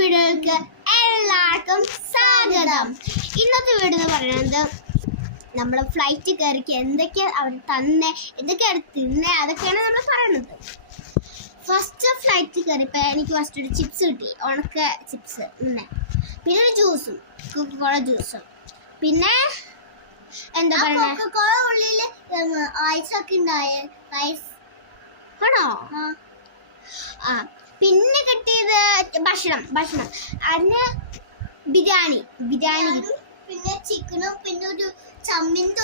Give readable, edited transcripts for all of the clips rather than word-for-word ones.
വീഡിയോയിലേക്ക് എല്ലാവർക്കും സ്വാഗതം. ഇന്നത്തെ വീഡിയോ എന്ന് പറയുന്നത് നമ്മൾ ഫ്ലൈറ്റ് കയറിക്ക് എന്തൊക്കെയാണ് അവർ തന്നെ എന്തൊക്കെയാണ് തിന്നെ അതൊക്കെയാണ് നമ്മൾ പറയുന്നത്. ഫസ്റ്റ് ഫ്ലൈറ്റ് കയറിയപ്പോൾ എനിക്ക് ഫസ്റ്റ് ഒരു ചിപ്സ് കിട്ടി, ഉണക്ക ചിപ്സ്. പിന്നെ ഒരു ജ്യൂസും, കൊക്കോകോള ജ്യൂസും. പിന്നെ എന്താ പറയുക, ഉള്ളിൽ ഐസൊക്കെ ഉണ്ടായ ഐസ് ആണോ? ആ പിന്നെ കിട്ടിയത് ഭക്ഷണം അതിന് ബിരിയാണി പിന്നെ ചിക്കനും പിന്നെ ഒരു ചമ്മിൻ്റെ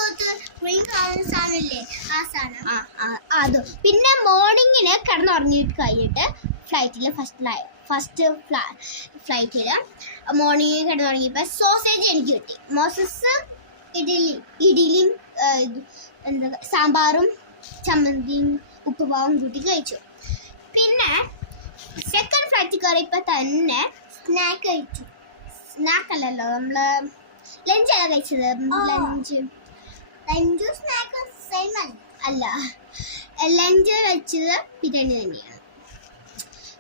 സാധനമില്ലേ, ആ സാധനം അതും. പിന്നെ മോർണിംഗിന് കിടന്നുറങ്ങിയിട്ട് കഴിഞ്ഞിട്ട് ഫ്ലൈറ്റിൽ ഫസ്റ്റ് ഫ്ലൈറ്റിൽ മോർണിംഗ് കിടന്നുറങ്ങിയപ്പോൾ സോസേജ് എനിക്ക് കിട്ടി. മോസസ് ഇഡ്ഡലിയും എന്താ സാമ്പാറും ചമ്മന്തിയും ഉപ്പുമാവും കൂട്ടി കഴിച്ചു. പിന്നെ സെക്കൻഡ് ഫ്ലൈറ്റ് കയറിയപ്പോൾ തന്നെ സ്നാക്ക് കഴിച്ചു. സ്നാക്കല്ലല്ലോ, നമ്മൾ ലഞ്ചല്ല കഴിച്ചത്. ലഞ്ച് സ്നാക്ക് സെയിം അല്ല, ലഞ്ച് കഴിച്ചത് ബിരിയാണി തന്നെയാണ്.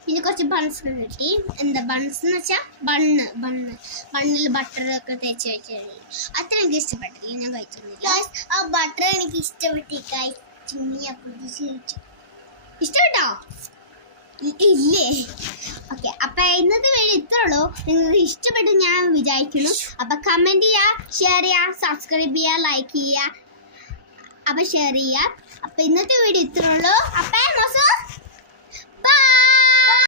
പിന്നെ കുറച്ച് ബൺസ് കിട്ടി. എന്താ ബൺസ് എന്ന് വെച്ചാൽ ബണ്ണിൽ ബട്ടർ ഒക്കെ തേച്ച് കഴിച്ചത്. അത്ര എനിക്ക് ഇഷ്ടപ്പെട്ടില്ല, ഞാൻ കഴിച്ചിരുന്നില്ല. ആ ബട്ടർ എനിക്ക് ഇഷ്ടപ്പെട്ടില്ല. ഇഷ്ടപ്പെട്ടോ? ഇല്ലേ? ഓക്കെ, അപ്പം ഇന്നത്തെ വീഡിയോ ഇത്രേ ഉള്ളൂ. നിങ്ങൾക്ക് ഇഷ്ടപ്പെട്ടു ഞാൻ വിചാരിക്കുന്നു. അപ്പം കമൻറ്റ് ചെയ്യുക, ഷെയർ ചെയ്യുക, സബ്സ്ക്രൈബ് ചെയ്യുക, ലൈക്ക് ചെയ്യുക, അപ്പം ഷെയർ ചെയ്യുക. അപ്പം ഇന്നത്തെ വീഡിയോ ഇത്രേ ഉള്ളൂ. അപ്പം